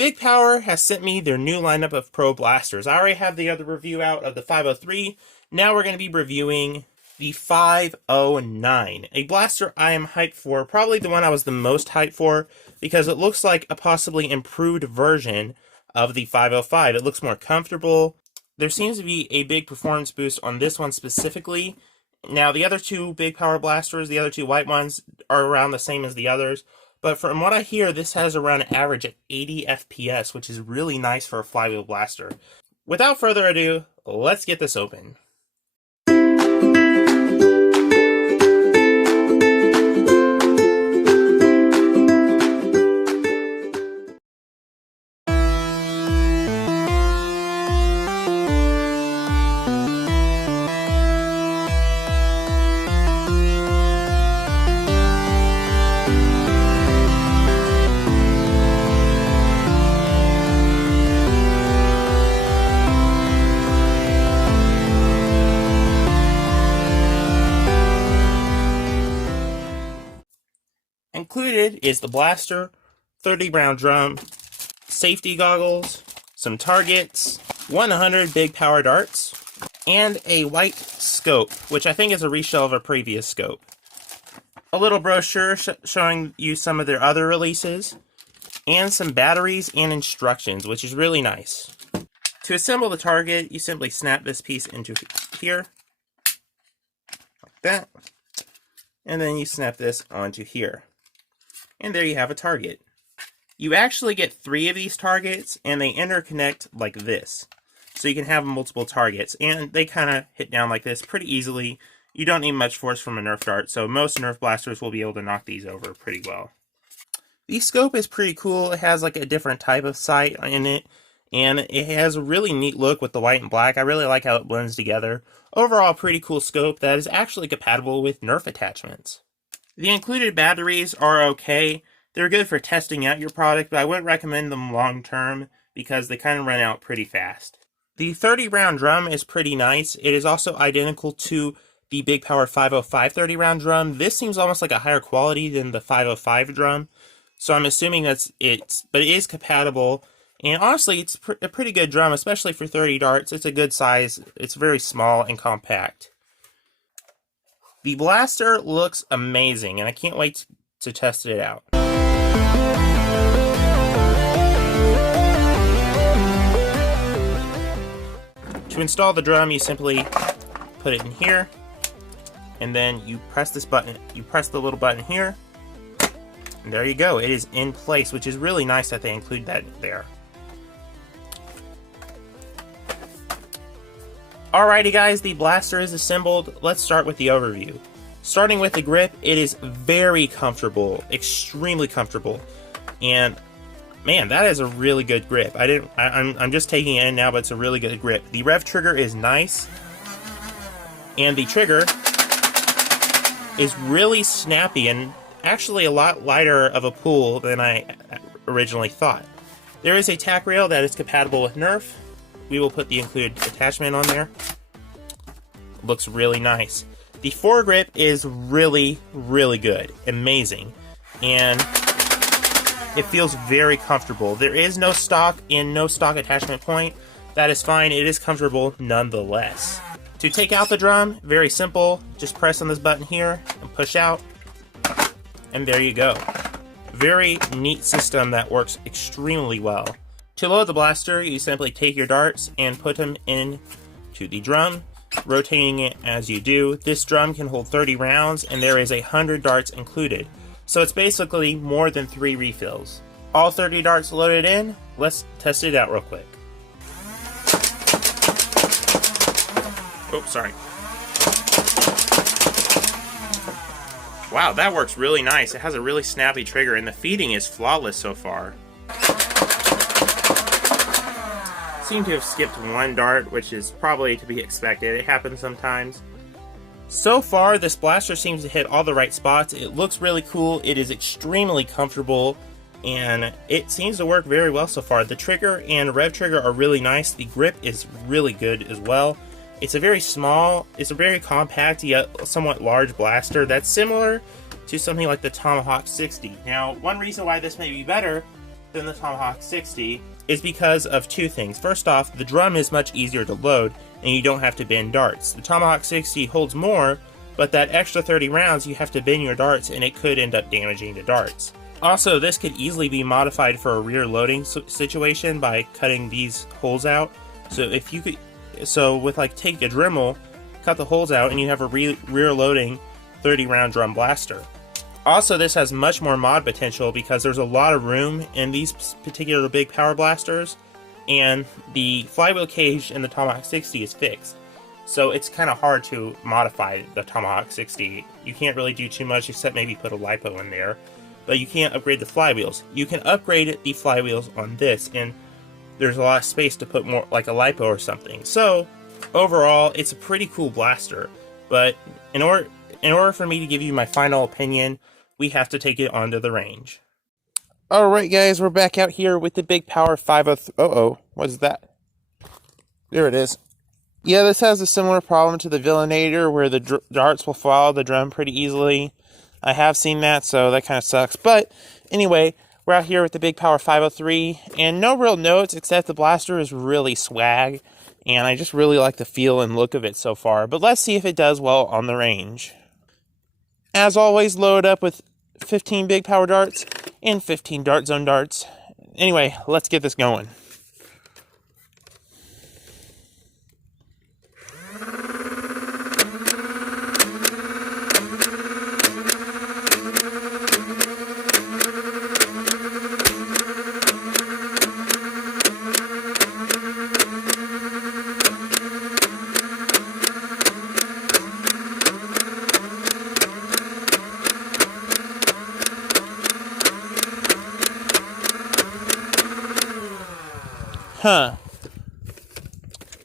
Big Power has sent me their new lineup of Pro Blasters. I already have the other review out of the 503. Now we're going to be reviewing the 509, a blaster I am hyped for, probably the one I was the most hyped for, because it looks like a possibly improved version of the 505. It looks more comfortable. There seems to be a big performance boost on this one specifically. Now, the other two Big Power blasters, the other two white ones, are around the same as the others. But from what I hear, this has around an average of 80 FPS, which is really nice for a flywheel blaster. Without further ado, let's get this open. Included is the blaster, 30 round drum, safety goggles, some targets, 100 Big Power darts, and a white scope, which I think is a reshell of a previous scope. A little brochure showing you some of their other releases, and some batteries and instructions, which is really nice. To assemble the target, you simply snap this piece into here, like that, and then you snap this onto here. And there you have a target. You actually get 3 of these targets, and they interconnect like this. So you can have multiple targets, and they kind of hit down like this pretty easily. You don't need much force from a Nerf dart, so most Nerf blasters will be able to knock these over pretty well. The scope is pretty cool. It has like a different type of sight in it, and it has a really neat look with the white and black. I really like how it blends together. Overall, pretty cool scope that is actually compatible with Nerf attachments. The included batteries are okay. They're good for testing out your product, but I wouldn't recommend them long term because they kind of run out pretty fast. The 30 round drum is pretty nice. It is also identical to the Big Power 505 30 round drum. This seems almost like a higher quality than the 505 drum, so I'm assuming but it is compatible. And honestly, it's a pretty good drum, especially for 30 darts. It's a good size. It's very small and compact. The blaster looks amazing, and I can't wait to test it out. To install the drum, you simply put it in here, and then you press this button. You press the little button here, and there you go. It is in place, which is really nice that they include that there. Alrighty guys, the blaster is assembled. Let's start with the overview. Starting with the grip, it is very comfortable, extremely comfortable. And man, that is a really good grip. I'm just taking it in now, but it's a really good grip. The rev trigger is nice, and the trigger is really snappy and actually a lot lighter of a pull than I originally thought. There is a tack rail that is compatible with Nerf. We will put the included attachment on there. Looks really nice. The foregrip is really, really good. Amazing. And it feels very comfortable. There is no stock attachment point. That is fine. It is comfortable nonetheless. To take out the drum, very simple. Just press on this button here and push out. And there you go. Very neat system that works extremely well. To load the blaster, you simply take your darts and put them into the drum, rotating it as you do. This drum can hold 30 rounds, and there is 100 darts included. So it's basically more than 3 refills. All 30 darts loaded in. Let's test it out real quick. Oh, sorry. Wow, that works really nice. It has a really snappy trigger, and the feeding is flawless so far. Seem to have skipped 1 dart, which is probably to be expected. It happens sometimes. So far, this blaster seems to hit all the right spots. It looks really cool. It is extremely comfortable, and it seems to work very well so far. The trigger and rev trigger are really nice. The grip is really good as well. It's a very compact yet somewhat large blaster that's similar to something like the Tomahawk 60. Now, one reason why this may be better than the Tomahawk 60 is because of two things. First off, the drum is much easier to load, and you don't have to bend darts. The Tomahawk 60 holds more, but that extra 30 rounds, you have to bend your darts, and it could end up damaging the darts. Also, this could easily be modified for a rear loading situation by cutting these holes out. So if you could, with like take a Dremel, cut the holes out, and you have a rear loading 30 round drum blaster. Also, this has much more mod potential because there's a lot of room in these particular big power blasters, and the flywheel cage in the Tomahawk 60 is fixed. So it's kind of hard to modify the Tomahawk 60. You can't really do too much except maybe put a lipo in there. But you can't upgrade the flywheels. You can upgrade the flywheels on this, and there's a lot of space to put more, like a lipo or something. So overall, it's a pretty cool blaster. But in order for me to give you my final opinion, we have to take it onto the range. Alright guys, we're back out here with the Big Power 503. Uh-oh, what is that? There it is. Yeah, this has a similar problem to the Villainator, where the darts will follow the drum pretty easily. I have seen that, so that kind of sucks. But anyway, we're out here with the Big Power 503, and no real notes except the blaster is really swag, and I just really like the feel and look of it so far. But let's see if it does well on the range. As always, load up with 15 big power darts and 15 dart zone darts. Anyway, let's get this going.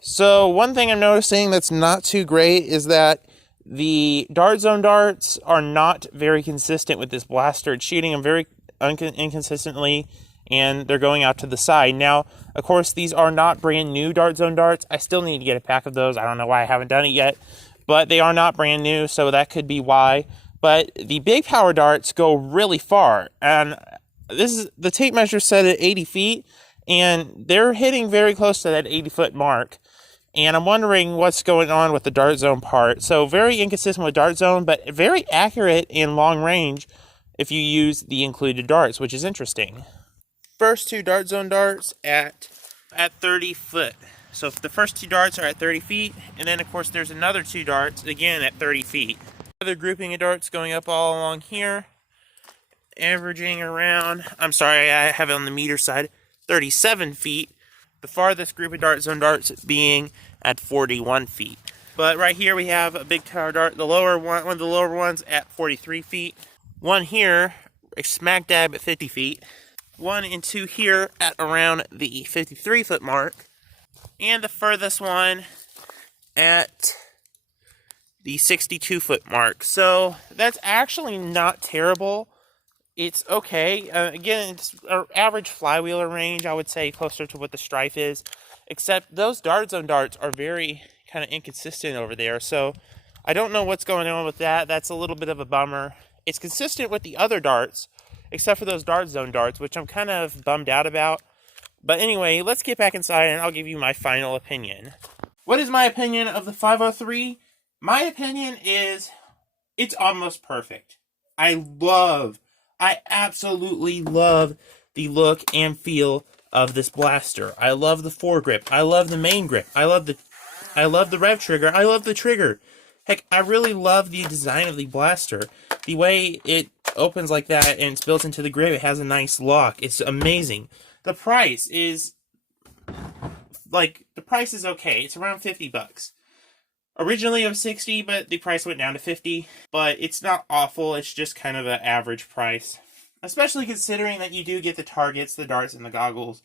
So one thing I'm noticing that's not too great is that the dart zone darts are not very consistent with this blaster. It's shooting them very inconsistently, and they're going out to the side. Now, of course, these are not brand new dart zone darts. I still need to get a pack of those. I don't know why I haven't done it yet, but they are not brand new, so that could be why. But the big power darts go really far, and this is the tape measure set at 80 feet. And they're hitting very close to that 80-foot mark. And I'm wondering what's going on with the dart zone part. So very inconsistent with dart zone, but very accurate in long range if you use the included darts, which is interesting. First two dart zone darts at 30 foot. So the first two darts are at 30 feet. And then, of course, there's another two darts, again, at 30 feet. Another grouping of darts going up all along here. Averaging around, I'm sorry, I have it on the meter side, 37 feet, the farthest group of dart zone darts being at 41 feet. But right here we have a big power dart, the lower one of the lower ones at 43 feet. One here, smack dab at 50 feet. 1 and 2 here at around the 53-foot mark. And the furthest one at the 62-foot mark. So that's actually not terrible. It's okay. Again, it's an average flywheeler range, I would say, closer to what the Strife is. Except those dart zone darts are very kind of inconsistent over there. So I don't know what's going on with that. That's a little bit of a bummer. It's consistent with the other darts, except for those dart zone darts, which I'm kind of bummed out about. But anyway, let's get back inside and I'll give you my final opinion. What is my opinion of the 503? My opinion is it's almost perfect. I absolutely love the look and feel of this blaster. I love the foregrip. I love the main grip. I love the rev trigger. I love the trigger. Heck, I really love the design of the blaster. The way it opens like that and it's built into the grip, it has a nice lock. It's amazing. The price is okay. It's around $50. Originally it was $60, but the price went down to $50. But it's not awful. It's just kind of an average price. Especially considering that you do get the targets, the darts, and the goggles,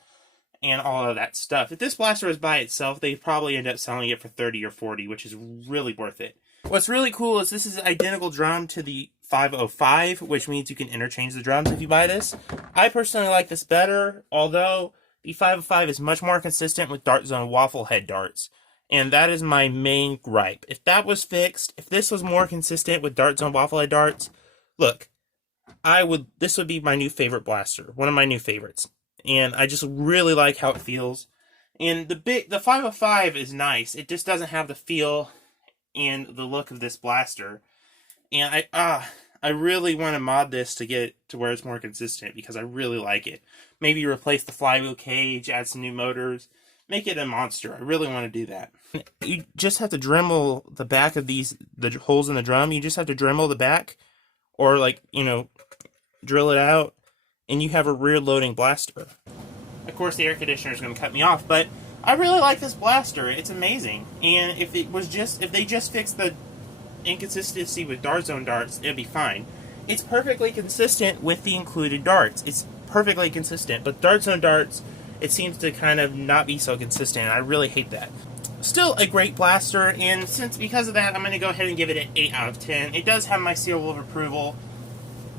and all of that stuff. If this blaster was by itself, they'd probably end up selling it for $30 or $40, which is really worth it. What's really cool is this is an identical drum to the 505, which means you can interchange the drums if you buy this. I personally like this better, although the 505 is much more consistent with Dart Zone waffle head darts. And that is my main gripe. If that was fixed, if this was more consistent with Dart Zone waffle head darts, look, this would be my new favorite blaster. One of my new favorites. and I just really like how it feels. And the 505 is nice. It just doesn't have the feel and the look of this blaster. And I really want to mod this to get it to where it's more consistent because I really like it. Maybe replace the flywheel cage, add some new motors, make it a monster. I really want to do that. You just have to Dremel the back of the holes in the drum. You just have to Dremel the back, or like, drill it out, and you have a rear loading blaster. Of course, the air conditioner is going to cut me off, but I really like this blaster. It's amazing. And if they just fixed the inconsistency with Dart Zone darts, it'd be fine. It's perfectly consistent with the included darts. It's perfectly consistent, but Dart Zone darts, it seems to kind of not be so consistent, and I really hate that. Still a great blaster, and because of that, I'm going to go ahead and give it an 8 out of 10. It does have my seal of approval,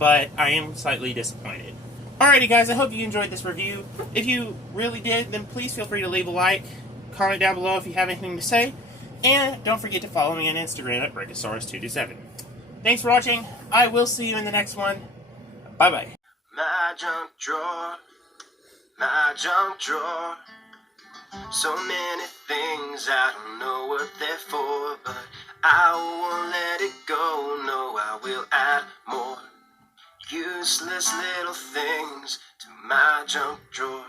but I am slightly disappointed. Alrighty guys, I hope you enjoyed this review. If you really did, then please feel free to leave a like, comment down below if you have anything to say, and don't forget to follow me on Instagram at Brachiosaurus227. Thanks for watching. I will see you in the next one. Bye-bye. My junk drawer, my junk drawer. So many things, I don't know what they're for, but I won't let it go. No, I will add more useless little things to my junk drawer.